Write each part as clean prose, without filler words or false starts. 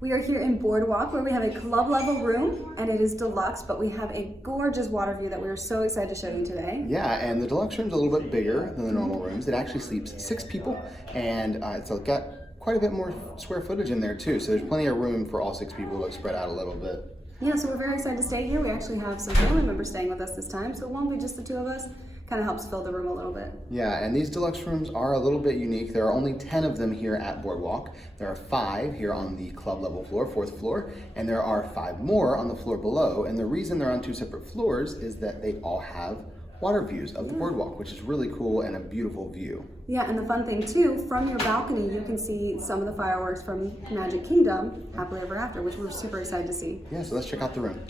We are here in Boardwalk where we have a club level room and it is deluxe, but we have a gorgeous water view that we are so excited to show you today. Yeah, and the deluxe room's a little bit bigger than the normal rooms. It actually sleeps 6 people, and it's got quite a bit more square footage in there too. So there's plenty of room for all 6 people to spread out a little bit. Yeah, so we're very excited to stay here. We actually have some family members staying with us this time, so it won't be just the 2 of us. Kind of helps fill the room a little bit. Yeah, and these deluxe rooms are a little bit unique. There are only 10 of them here at Boardwalk. There are 5 here on the club level floor, 4th floor, and there are 5 more on the floor below. And the reason they're on 2 separate floors is that they all have water views of the boardwalk, which is really cool and a beautiful view. Yeah, and the fun thing too, from your balcony, you can see some of the fireworks from Magic Kingdom, Happily Ever After, which we're super excited to see. Yeah, so let's check out the room.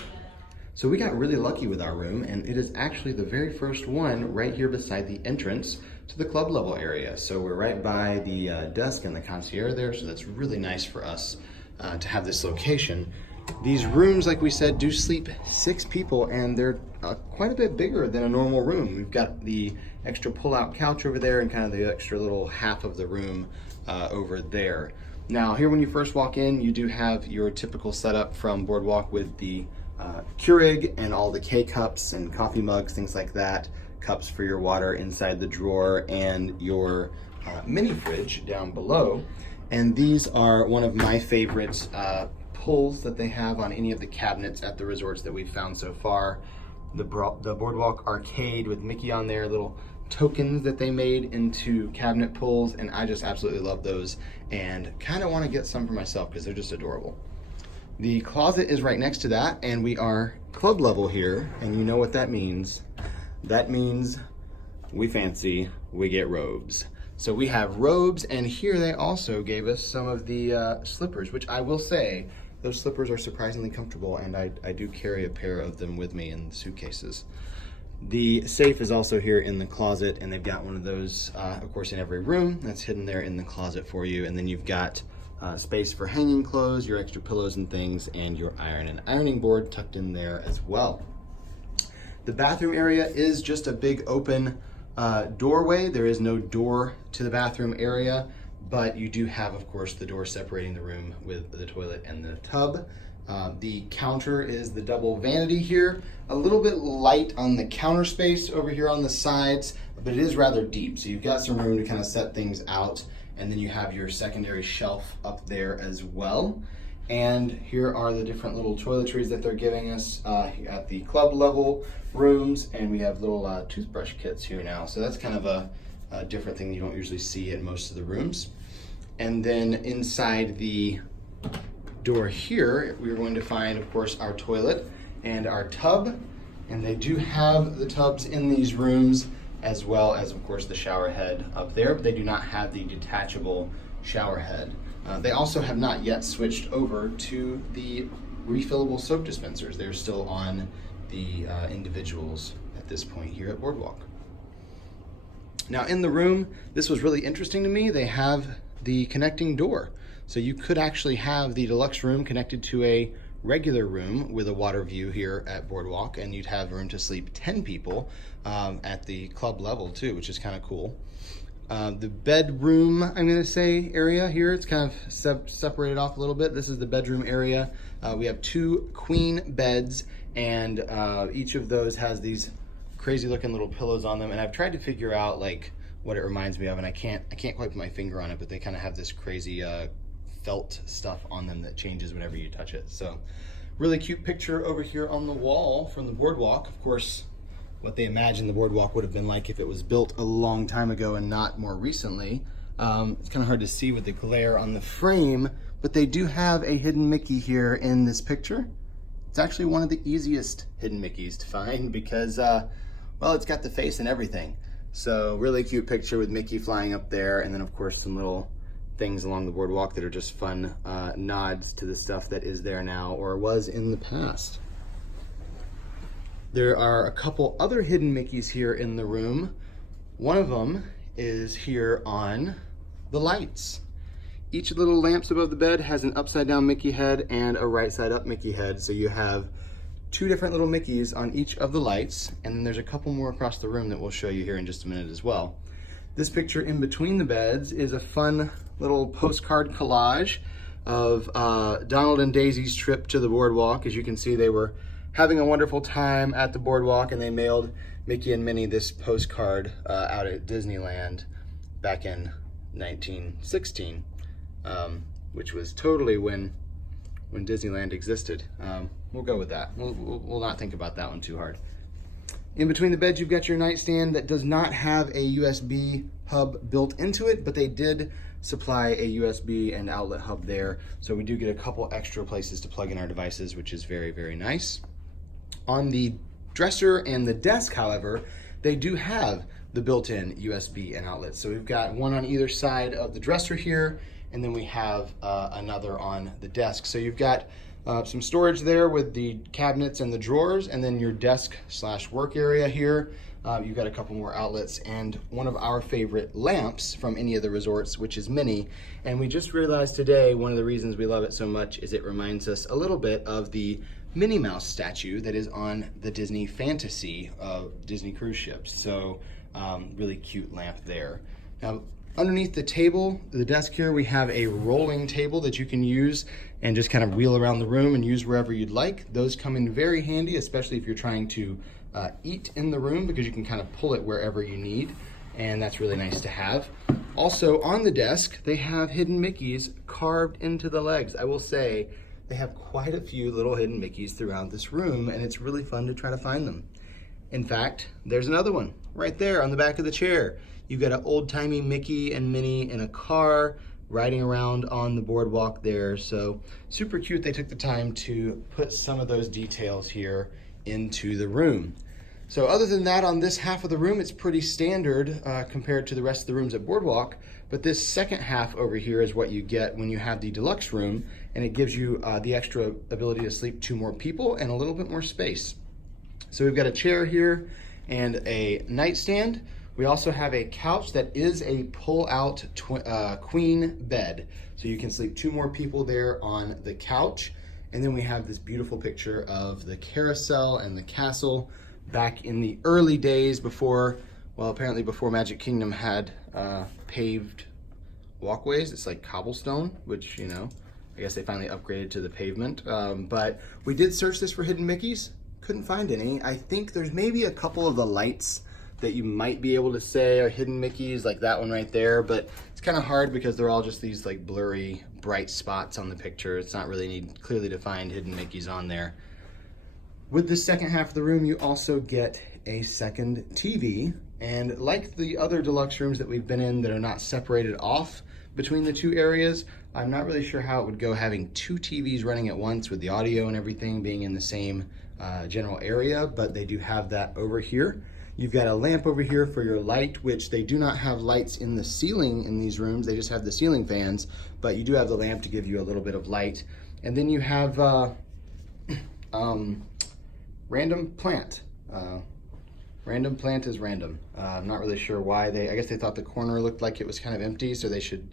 So we got really lucky with our room, and it is actually the very first one right here beside the entrance to the club level area. So we're right by the desk and the concierge there, so that's really nice for us to have this location. These rooms, like we said, do sleep 6 people, and they're quite a bit bigger than a normal room. We've got the extra pull-out couch over there and kind of the extra little half of the room over there. Now, here when you first walk in, you do have your typical setup from Boardwalk with the Keurig and all the K-cups and coffee mugs, things like that, cups for your water inside the drawer, and your mini fridge down below. And these are one of my favorites pulls that they have on any of the cabinets at the resorts that we've found so far. The Boardwalk Arcade with Mickey on there, little tokens that they made into cabinet pulls, and I just absolutely love those and kind of want to get some for myself because they're just adorable. The closet is right next to that, and we are club level here, and you know what that means. That means we fancy, we get robes. So we have robes, and here they also gave us some of the slippers, which I will say, those slippers are surprisingly comfortable, and I do carry a pair of them with me in suitcases. The safe is also here in the closet, and they've got one of those, of course, in every room. That's hidden there in the closet for you, and then you've got space for hanging clothes, your extra pillows and things, and your iron and ironing board tucked in there as well. The bathroom area is just a big open doorway. There is no door to the bathroom area, but you do have, of course, the door separating the room with the toilet and the tub. The counter is the double vanity here. A little bit light on the counter space over here on the sides, but it is rather deep. So you've got some room to kind of set things out. And then you have your secondary shelf up there as well. And here are the different little toiletries that they're giving us at the club level rooms. And we have little toothbrush kits here now. So that's kind of a different thing you don't usually see in most of the rooms. And then inside the door here, we're going to find, of course, our toilet and our tub. And they do have the tubs in these rooms, as well as, of course, the shower head up there, but they do not have the detachable shower head. They also have not yet switched over to the refillable soap dispensers. They're still on the individuals at this point here at Boardwalk. Now in the room, this was really interesting to me. They have the connecting door. So you could actually have the deluxe room connected to a regular room with a water view here at Boardwalk, and you'd have room to sleep 10 people at the club level too, which is kind of cool. The bedroom, I'm gonna say, area here, it's kind of separated off a little bit. This is the bedroom area. We have 2 queen beds, and each of those has these crazy looking little pillows on them, and I've tried to figure out like what it reminds me of, and I can't quite put my finger on it, but they kind of have this crazy felt stuff on them that changes whenever you touch it. So really cute picture over here on the wall from the Boardwalk. Of course, what they imagined the Boardwalk would have been like if it was built a long time ago and not more recently. It's kind of hard to see with the glare on the frame, but they do have a hidden Mickey here in this picture. It's actually one of the easiest hidden Mickeys to find because, well, it's got the face and everything. So really cute picture with Mickey flying up there, and then of course some little things along the boardwalk that are just fun nods to the stuff that is there now or was in the past. There are a couple other hidden Mickeys here in the room. One of them is here on the lights. Each of the little lamps above the bed has an upside down Mickey head and a right side up Mickey head. So you have 2 different little Mickeys on each of the lights, and then there's a couple more across the room that we'll show you here in just a minute as well. This picture in between the beds is a fun little postcard collage of Donald and Daisy's trip to the boardwalk. As you can see, they were having a wonderful time at the boardwalk, and they mailed Mickey and Minnie this postcard out at Disneyland back in 1916, which was totally when Disneyland existed. We'll go with that. We'll not think about that one too hard. In between the beds, you've got your nightstand that does not have a USB hub built into it, but they did supply a USB and outlet hub there. So we do get a couple extra places to plug in our devices, which is very, very nice. On the dresser and the desk, however, they do have the built-in USB and outlets. So we've got one on either side of the dresser here, and then we have another on the desk. So you've got some storage there with the cabinets and the drawers, and then your desk/work area here. You've got a couple more outlets and one of our favorite lamps from any of the resorts, which is Minnie. And we just realized today one of the reasons we love it so much is it reminds us a little bit of the Minnie Mouse statue that is on the Disney Fantasy Disney cruise ships. So really cute lamp there. Now, underneath the table, the desk here, we have a rolling table that you can use and just kind of wheel around the room and use wherever you'd like. Those come in very handy, especially if you're trying to eat in the room, because you can kind of pull it wherever you need, and that's really nice to have. Also on the desk, they have hidden Mickeys carved into the legs. I will say they have quite a few little hidden Mickeys throughout this room, and it's really fun to try to find them. In fact, there's another one right there on the back of the chair. You've got an old-timey Mickey and Minnie in a car riding around on the boardwalk there. So super cute. They took the time to put some of those details here into the room. So other than that, on this half of the room, it's pretty standard compared to the rest of the rooms at Boardwalk. But this second half over here is what you get when you have the deluxe room, and it gives you the extra ability to sleep 2 more people and a little bit more space. So we've got a chair here and a nightstand. We also have a couch that is a pull-out queen bed. So you can sleep 2 more people there on the couch. And then we have this beautiful picture of the carousel and the castle back in the early days before, well, apparently before Magic Kingdom had paved walkways. It's like cobblestone, which, you know, I guess they finally upgraded to the pavement. But we did search this for hidden Mickeys. Couldn't find any. I think there's maybe a couple of the lights that you might be able to say are hidden Mickeys, like that one right there, but it's kind of hard because they're all just these like blurry, bright spots on the picture. It's not really clearly defined hidden Mickeys on there. With the second half of the room, you also get a second TV, and like the other deluxe rooms that we've been in that are not separated off between the 2 areas, I'm not really sure how it would go having 2 TVs running at once with the audio and everything being in the same general area, but they do have that over here. You've got a lamp over here for your light, which they do not have lights in the ceiling in these rooms. They just have the ceiling fans, but you do have the lamp to give you a little bit of light. And then you have random plant. Random plant is random. I'm not really sure why I guess they thought the corner looked like it was kind of empty, so they should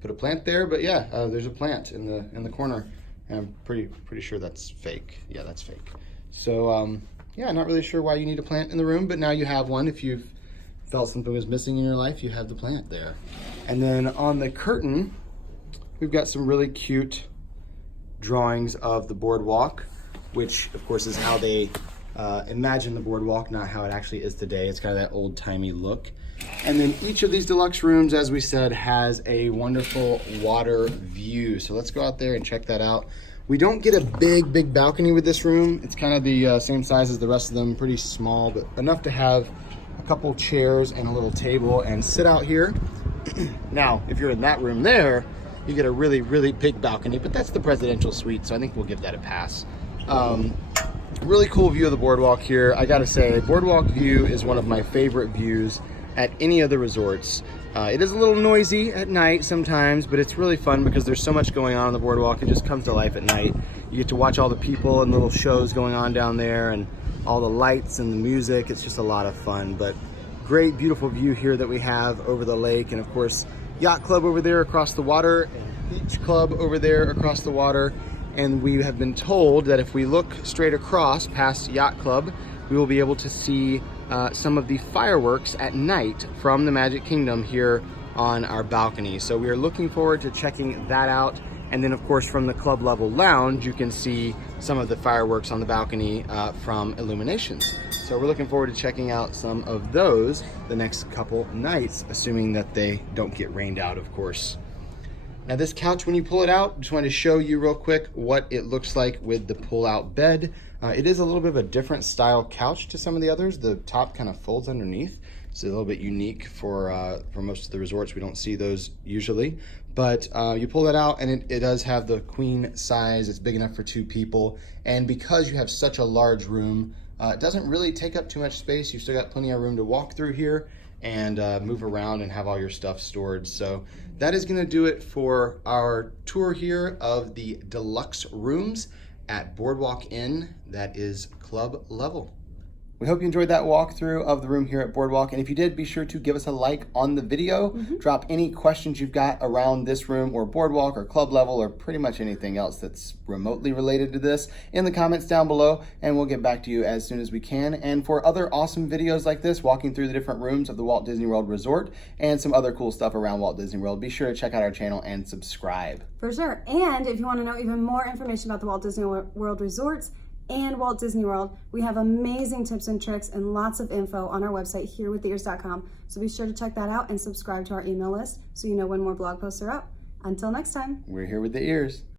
put a plant there. But yeah, there's a plant in the corner, and I'm pretty sure that's fake. Yeah, that's fake. So yeah, not really sure why you need a plant in the room, but now you have one. If you've felt something was missing in your life, you have the plant there. And then on the curtain, we've got some really cute drawings of the boardwalk, which of course is how they imagine the boardwalk, not how it actually is today. It's kind of that old-timey look. And then each of these deluxe rooms, as we said, has a wonderful water view. So let's go out there and check that out. We don't get a big balcony with this room. It's kind of the same size as the rest of them, pretty small, but enough to have a couple chairs and a little table and sit out here. Now, if you're in that room there, you get a really big balcony, but that's the presidential suite, so I think we'll give that a pass. Really cool view of the boardwalk here. I gotta say, boardwalk view is one of my favorite views at any of the resorts. It is a little noisy at night sometimes, but it's really fun because there's so much going on the boardwalk. It just comes to life at night. You get to watch all the people and little shows going on down there and all the lights and the music. It's just a lot of fun, but great, beautiful view here that we have over the lake. And of course, Yacht Club over there across the water and Beach Club over there across the water. And we have been told that if we look straight across past Yacht Club, we will be able to see some of the fireworks at night from the Magic Kingdom here on our balcony. So we are looking forward to checking that out And then of course from the club level lounge, you can see some of the fireworks on the balcony from Illuminations. So we're looking forward to checking out some of those the next couple nights, assuming that they don't get rained out, of course. Now this couch, when you pull it out, just wanted to show you real quick what it looks like with the pull-out bed. It is a little bit of a different style couch to some of the others. The top kind of folds underneath. It's a little bit unique for most of the resorts. We don't see those usually. But you pull that out and it does have the queen size. It's big enough for 2 people. And because you have such a large room, it doesn't really take up too much space. You've still got plenty of room to walk through here and move around and have all your stuff stored. So that is gonna do it for our tour here of the deluxe rooms at Boardwalk Inn that is club level. We hope you enjoyed that walkthrough of the room here at Boardwalk. And if you did, be sure to give us a like on the video. Drop any questions you've got around this room or Boardwalk or club level or pretty much anything else that's remotely related to this in the comments down below. And we'll get back to you as soon as we can. And for other awesome videos like this, walking through the different rooms of the Walt Disney World Resort and some other cool stuff around Walt Disney World, be sure to check out our channel and subscribe. For sure. And if you want to know even more information about the Walt Disney World resorts and Walt Disney World, we have amazing tips and tricks and lots of info on our website, herewiththeears.com. So be sure to check that out and subscribe to our email list so you know when more blog posts are up. Until next time. We're here with the ears.